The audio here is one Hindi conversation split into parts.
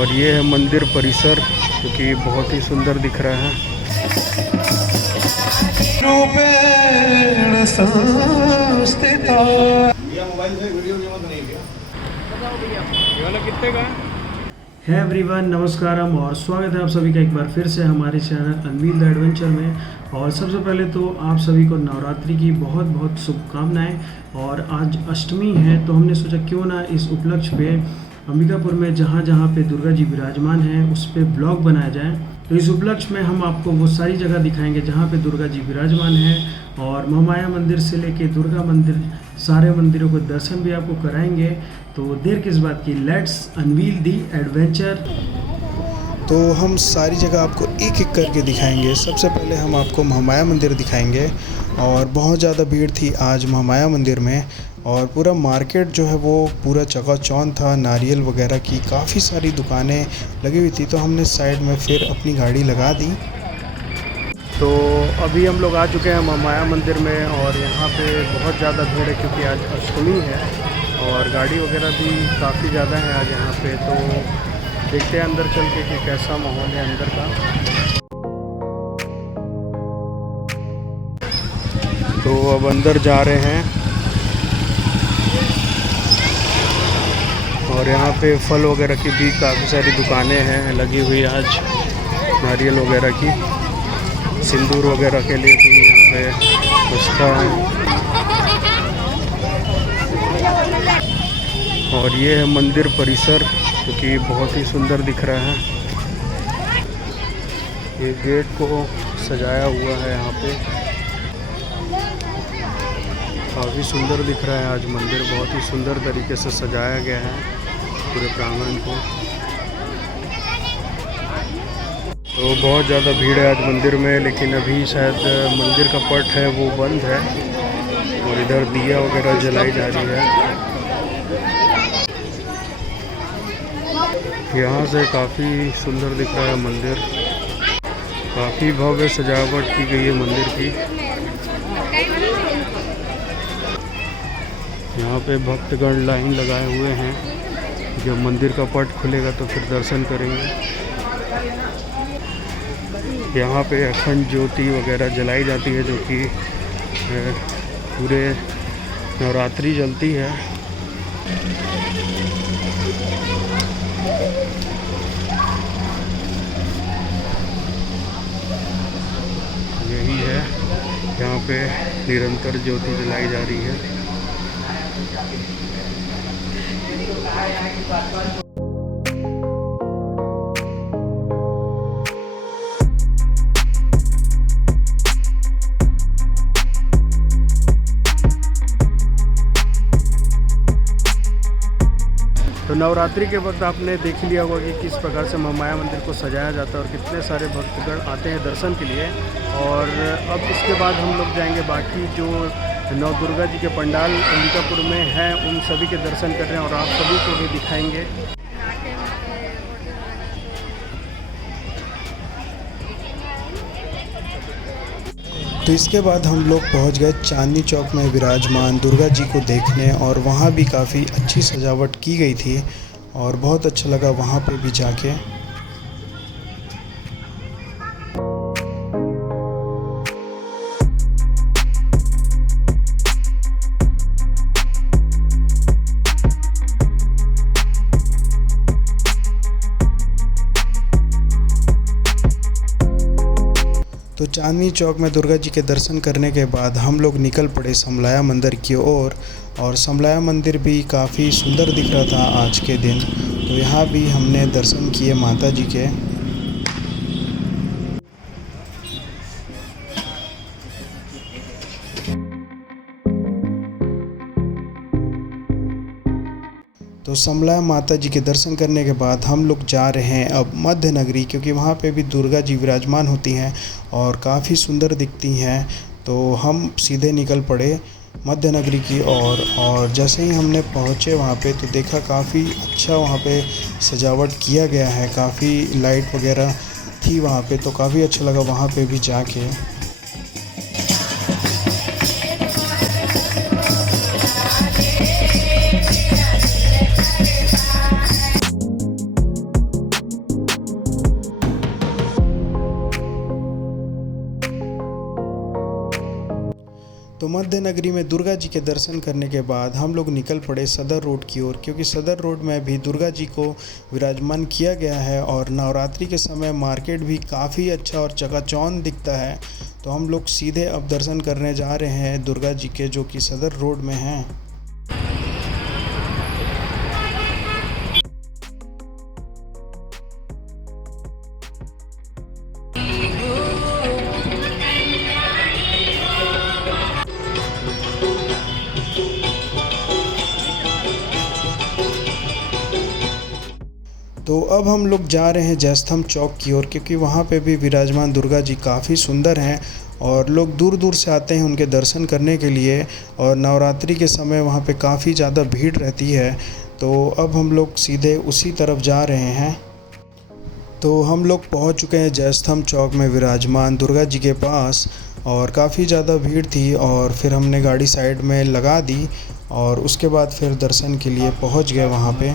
और ये है मंदिर परिसर जो कि बहुत ही सुंदर दिख रहा है। है एवरीवन, नमस्कारम और स्वागत है आप सभी का एक बार फिर से हमारे चैनल अनवील द एडवेंचर में। और सबसे पहले तो आप सभी को नवरात्रि की बहुत बहुत शुभकामनाएं। और आज अष्टमी है तो हमने सोचा क्यों ना इस उपलक्ष्य पे अंबिकापुर में जहाँ जहाँ पे दुर्गा जी विराजमान हैं उस पे ब्लॉग बनाया जाए। तो इस उपलक्ष्य में हम आपको वो सारी जगह दिखाएंगे जहाँ पे दुर्गा जी विराजमान हैं, और महामाया मंदिर से लेके दुर्गा मंदिर सारे मंदिरों को दर्शन भी आपको कराएंगे। तो देर किस बात की, लेट्स अनवील दी एडवेंचर। तो हम सारी जगह आपको एक एक करके दिखाएंगे। सबसे पहले हम आपको महामाया मंदिर दिखाएंगे। और बहुत ज़्यादा भीड़ थी आज महामाया मंदिर में, और पूरा मार्केट जो है वो पूरा चकाचौंध था। नारियल वगैरह की काफ़ी सारी दुकानें लगी हुई थी, तो हमने साइड में फिर अपनी गाड़ी लगा दी। तो अभी हम लोग आ चुके हैं महामाया मंदिर में, और यहाँ पे बहुत ज़्यादा भीड़ है क्योंकि आज अष्टमी है और गाड़ी वगैरह भी काफ़ी ज़्यादा है आज यहाँ पे। तो देखते हैं अंदर चल के कि कैसा माहौल है अंदर का। तो अब अंदर जा रहे हैं, और यहाँ पे फल वगैरह की भी काफ़ी सारी दुकानें हैं लगी हुई आज, नारियल वगैरह की, सिंदूर वगैरह के लिए भी यहाँ पे व्यवस्था है। और ये है मंदिर परिसर जो कि बहुत ही सुंदर दिख रहा है। ये गेट को सजाया हुआ है यहाँ पे, काफ़ी सुंदर दिख रहा है आज मंदिर। बहुत ही सुंदर तरीके से सजाया गया है पूरे प्रांगण को। तो बहुत ज़्यादा भीड़ है आज मंदिर में, लेकिन अभी शायद मंदिर का पट है वो बंद है, और इधर दिया वगैरह जलाई जा रही है। यहाँ से काफ़ी सुंदर दिख रहा है मंदिर, काफ़ी भव्य सजावट की गई है मंदिर की। यहाँ पे भक्तगण लाइन लगाए हुए हैं, जब मंदिर का पट खुलेगा तो फिर दर्शन करेंगे। यहाँ पे अखंड ज्योति वगैरह जलाई जाती है जो कि पूरे नवरात्रि जलती है। यही है, यहाँ पे निरंतर ज्योति जलाई जा रही है। तो नवरात्रि के वक्त आपने देख लिया होगा कि किस प्रकार से महामाया मंदिर को सजाया जाता है और कितने सारे भक्तगण आते हैं दर्शन के लिए। और अब इसके बाद हम लोग जाएंगे बाकी जो नौ दुर्गा जी के पंडाल अंबिकापुर में हैं उन सभी के दर्शन कर रहे हैं, और आप सभी को भी दिखाएंगे। तो इसके बाद हम लोग पहुंच गए चांदनी चौक में विराजमान दुर्गा जी को देखने, और वहां भी काफ़ी अच्छी सजावट की गई थी और बहुत अच्छा लगा वहां पे भी जाके। तो चांदनी चौक में दुर्गा जी के दर्शन करने के बाद हम लोग निकल पड़े समलाया मंदिर की ओर। और समलाया मंदिर भी काफ़ी सुंदर दिख रहा था आज के दिन, तो यहाँ भी हमने दर्शन किए माता जी के। तो समला माता जी के दर्शन करने के बाद हम लोग जा रहे हैं अब मध्य नगरी, क्योंकि वहाँ पे भी दुर्गा जी विराजमान होती हैं और काफ़ी सुंदर दिखती हैं। तो हम सीधे निकल पड़े मध्य नगरी की ओर। और जैसे ही हमने पहुँचे वहाँ पे तो देखा काफ़ी अच्छा वहाँ पे सजावट किया गया है, काफ़ी लाइट वगैरह थी वहाँ पे, तो काफ़ी अच्छा लगा वहाँ पे भी जाके। तो मध्य नगरी में दुर्गा जी के दर्शन करने के बाद हम लोग निकल पड़े सदर रोड की ओर, क्योंकि सदर रोड में भी दुर्गा जी को विराजमान किया गया है और नवरात्रि के समय मार्केट भी काफ़ी अच्छा और चकाचौंध दिखता है। तो हम लोग सीधे अब दर्शन करने जा रहे हैं दुर्गा जी के, जो कि सदर रोड में हैं। तो अब हम लोग जा रहे हैं जयस्तंभ चौक की ओर, क्योंकि वहाँ पे भी विराजमान दुर्गा जी काफ़ी सुंदर हैं और लोग दूर दूर से आते हैं उनके दर्शन करने के लिए। और नवरात्रि के समय वहाँ पे काफ़ी ज़्यादा भीड़ रहती है। तो अब हम लोग सीधे उसी तरफ जा रहे हैं। तो हम लोग पहुँच चुके हैं जयस्तंभ चौक में विराजमान दुर्गा जी के पास, और काफ़ी ज़्यादा भीड़ थी और फिर हमने गाड़ी साइड में लगा दी और उसके बाद फिर दर्शन के लिए पहुँच गए वहाँ पे।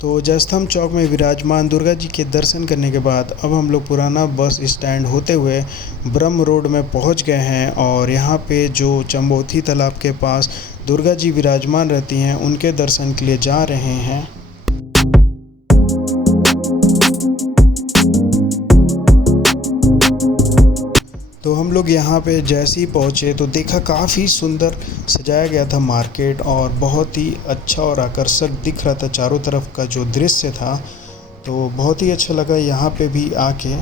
तो जयस्तंभ चौक में विराजमान दुर्गा जी के दर्शन करने के बाद अब हम लोग पुराना बस स्टैंड होते हुए ब्रह्म रोड में पहुंच गए हैं। और यहाँ पे जो चंबोथी तालाब के पास दुर्गा जी विराजमान रहती हैं, उनके दर्शन के लिए जा रहे हैं। तो हम लोग यहाँ पे जैसे ही पहुँचे तो देखा काफ़ी सुंदर सजाया गया था मार्केट, और बहुत ही अच्छा और आकर्षक दिख रहा था चारों तरफ का जो दृश्य था। तो बहुत ही अच्छा लगा यहाँ पे भी आके।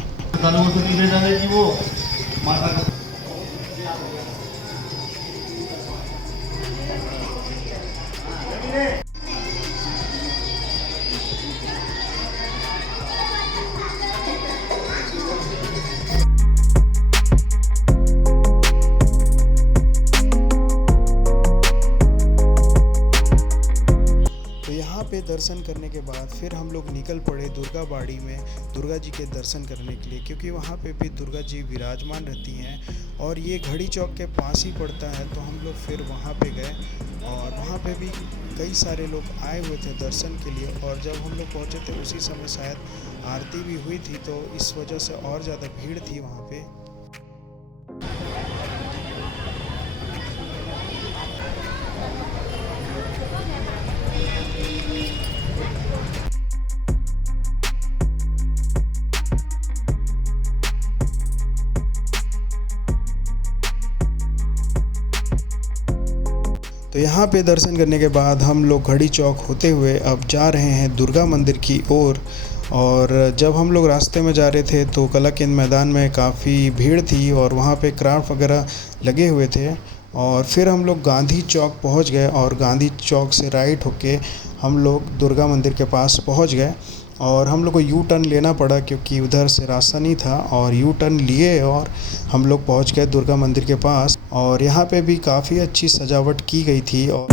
पे दर्शन करने के बाद फिर हम लोग निकल पड़े दुर्गा बाड़ी में दुर्गा जी के दर्शन करने के लिए, क्योंकि वहाँ पे भी दुर्गा जी विराजमान रहती हैं और ये घड़ी चौक के पास ही पड़ता है। तो हम लोग फिर वहाँ पे गए और वहाँ पे भी कई सारे लोग आए हुए थे दर्शन के लिए। और जब हम लोग पहुँचे थे उसी समय शायद आरती भी हुई थी, तो इस वजह से और ज़्यादा भीड़ थी वहाँ पे। तो यहाँ पे दर्शन करने के बाद हम लोग घड़ी चौक होते हुए अब जा रहे हैं दुर्गा मंदिर की ओर। और जब हम लोग रास्ते में जा रहे थे तो कला केंद्र मैदान में काफ़ी भीड़ थी और वहाँ पे क्राफ्ट वगैरह लगे हुए थे। और फिर हम लोग गांधी चौक पहुँच गए और गांधी चौक से राइट होके हम लोग दुर्गा मंदिर के पास पहुँच गए। और हम लोग को यू टर्न लेना पड़ा क्योंकि उधर से रास्ता नहीं था, और यू टर्न लिए और हम लोग पहुंच गए दुर्गा मंदिर के पास। और यहाँ पे भी काफ़ी अच्छी सजावट की गई थी। और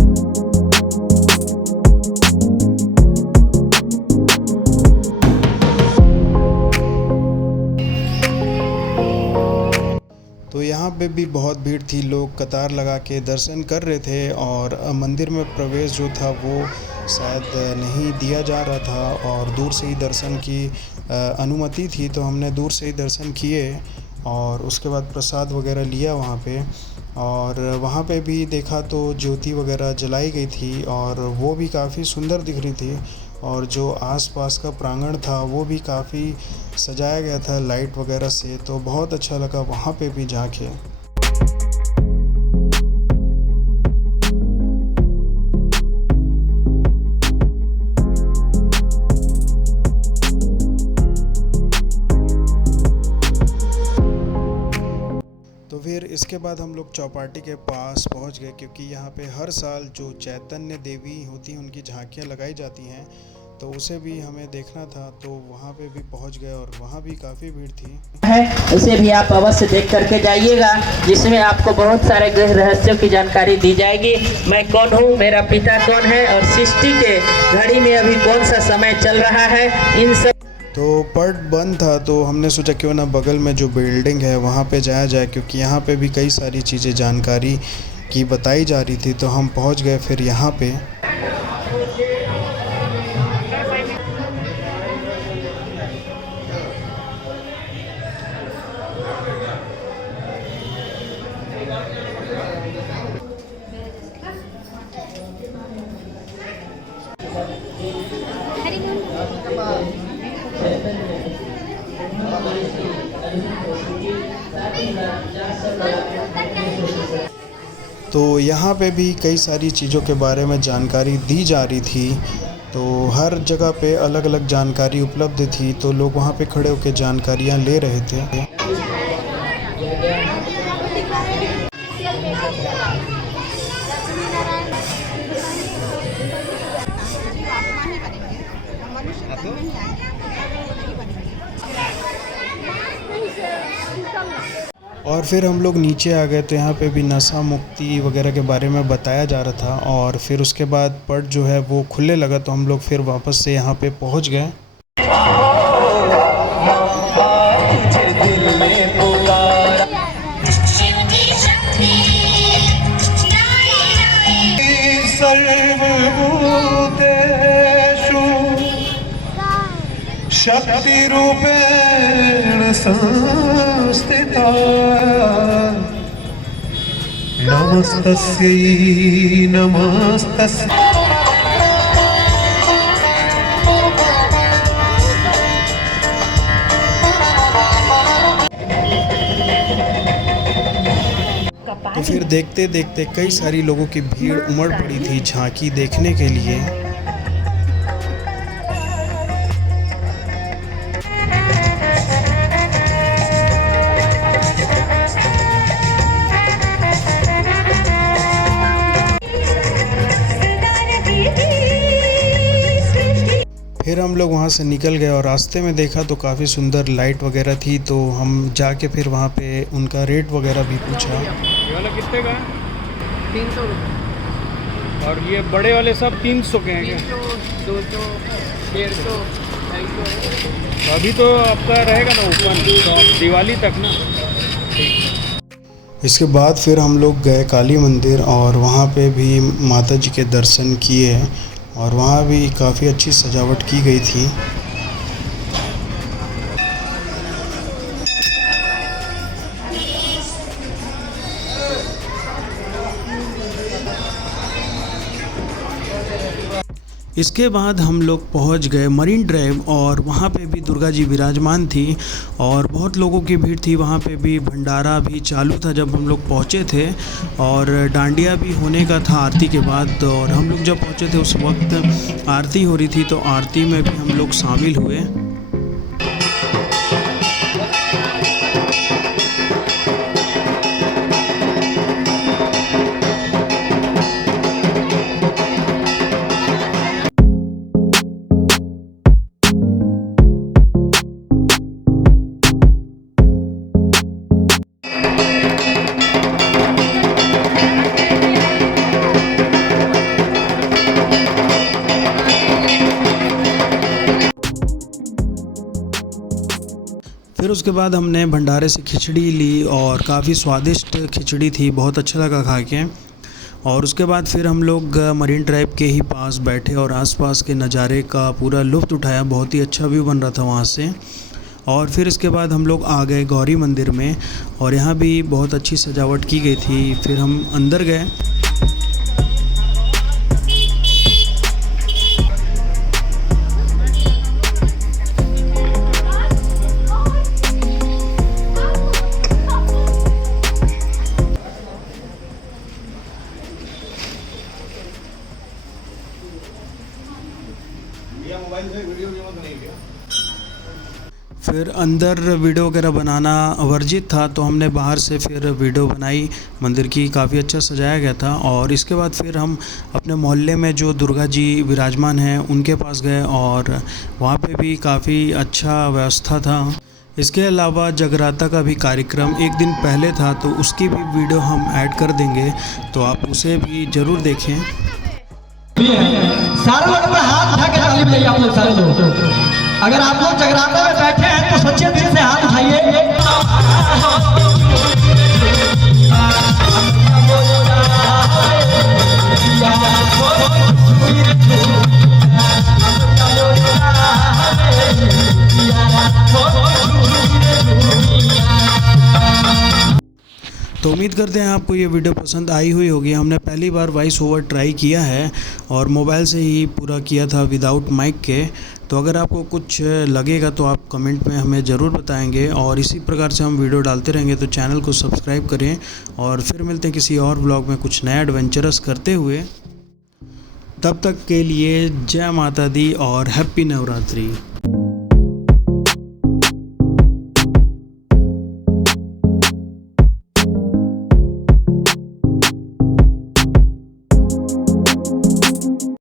तो यहाँ पे भी बहुत भीड़ थी, लोग कतार लगा के दर्शन कर रहे थे। और मंदिर में प्रवेश जो था वो शायद नहीं दिया जा रहा था और दूर से ही दर्शन की अनुमति थी, तो हमने दूर से ही दर्शन किए और उसके बाद प्रसाद वगैरह लिया वहाँ पे। और वहाँ पे भी देखा तो ज्योति वगैरह जलाई गई थी और वो भी काफ़ी सुंदर दिख रही थी। और जो आसपास का प्रांगण था वो भी काफ़ी सजाया गया था लाइट वगैरह से, तो बहुत अच्छा लगा वहाँ पे भी जाके। तो फिर इसके बाद हम लोग चौपाटी के पास पहुंच गए, क्योंकि यहाँ पे हर साल जो चैतन्य देवी होती हैं उनकी झांकियाँ लगाई जाती हैं, तो उसे भी हमें देखना था। तो वहाँ पे भी पहुँच गए और वहाँ भी काफ़ी भीड़ थी। उसे भी आप अवश्य देख करके जाइएगा, जिसमें आपको बहुत सारे गृह रहस्यों की जानकारी दी जाएगी। मैं कौन हूँ, मेरा पिता कौन है और सृष्टि के घड़ी में अभी कौन सा समय चल रहा है, इन सब। तो पट बंद था तो हमने सोचा क्यों ना बगल में जो बिल्डिंग है वहाँ पे जाया जाए, क्योंकि यहाँ पे भी कई सारी चीज़ें जानकारी की बताई जा रही थी। तो हम पहुँच गए फिर यहाँ पे। तो यहाँ पे भी कई सारी चीज़ों के बारे में जानकारी दी जा रही थी। तो हर जगह पे अलग अलग जानकारी उपलब्ध थी, तो लोग वहाँ पे खड़े होकर जानकारियाँ ले रहे थे। और फिर हम लोग नीचे आ गए, तो यहाँ पे भी नशा मुक्ति वगैरह के बारे में बताया जा रहा था। और फिर उसके बाद पट जो है वो खुलने लगा, तो हम लोग फिर वापस से यहाँ पे पहुँच गए। शक्ति रूपेण संस्थिता नमस्तस्यै नमस्तस्यै। तो फिर देखते देखते कई सारी लोगों की भीड़ उमड़ पड़ी थी झांकी देखने के लिए। फिर हम लोग वहाँ से निकल गए और रास्ते में देखा तो काफ़ी सुंदर लाइट वगैरह थी, तो हम जाके फिर वहाँ पे उनका रेट वगैरह भी पूछा। ये वाला कितने का है? 300 रुपये। और ये बड़े वाले सब 300 के हैं क्या? 200, 150, 250। तो अभी तो आपका रहेगा ना ओपन तो दिवाली तक ना। इसके बाद फिर हम लोग गए काली मंदिर और वहाँ पे भी माता जी के दर्शन किए और वहाँ भी काफ़ी अच्छी सजावट की गई थी। इसके बाद हम लोग पहुंच गए मरीन ड्राइव और वहाँ पे भी दुर्गा जी विराजमान थी और बहुत लोगों की भीड़ थी। वहाँ पे भी भंडारा भी चालू था जब हम लोग पहुँचे थे और डांडिया भी होने का था आरती के बाद। और हम लोग जब पहुँचे थे उस वक्त आरती हो रही थी, तो आरती में भी हम लोग शामिल हुए। फिर उसके बाद हमने भंडारे से खिचड़ी ली और काफ़ी स्वादिष्ट खिचड़ी थी, बहुत अच्छा लगा खा के। और उसके बाद फिर हम लोग मरीन ड्राइव के ही पास बैठे और आसपास के नज़ारे का पूरा लुत्फ़ उठाया। बहुत ही अच्छा व्यू बन रहा था वहाँ से। और फिर इसके बाद हम लोग आ गए गौरी मंदिर में और यहाँ भी बहुत अच्छी सजावट की गई थी। फिर हम अंदर गए। फिर अंदर वीडियो वगैरह बनाना वर्जित था, तो हमने बाहर से फिर वीडियो बनाई। मंदिर की काफ़ी अच्छा सजाया गया था। और इसके बाद फिर हम अपने मोहल्ले में जो दुर्गा जी विराजमान हैं उनके पास गए और वहाँ पे भी काफ़ी अच्छा व्यवस्था था। इसके अलावा जगराता का भी कार्यक्रम एक दिन पहले था, तो उसकी भी वीडियो हम ऐड कर देंगे, तो आप उसे भी ज़रूर देखें। सारे लोग अपना हाथ उठा के ताली बजाइए आप लोग सारे लोग। अगर आप लोग जगराता में बैठे हैं तो सच्चे दिल से हाथ उठाइए। तो उम्मीद करते हैं आपको ये वीडियो पसंद आई हुई होगी। हमने पहली बार वॉइस ओवर ट्राई किया है और मोबाइल से ही पूरा किया था विदाउट माइक के। तो अगर आपको कुछ लगेगा तो आप कमेंट में हमें ज़रूर बताएंगे, और इसी प्रकार से हम वीडियो डालते रहेंगे। तो चैनल को सब्सक्राइब करें और फिर मिलते हैं किसी और ब्लॉग में कुछ नया एडवेंचरस करते हुए। तब तक के लिए जय माता दी और हैप्पी नवरात्रि।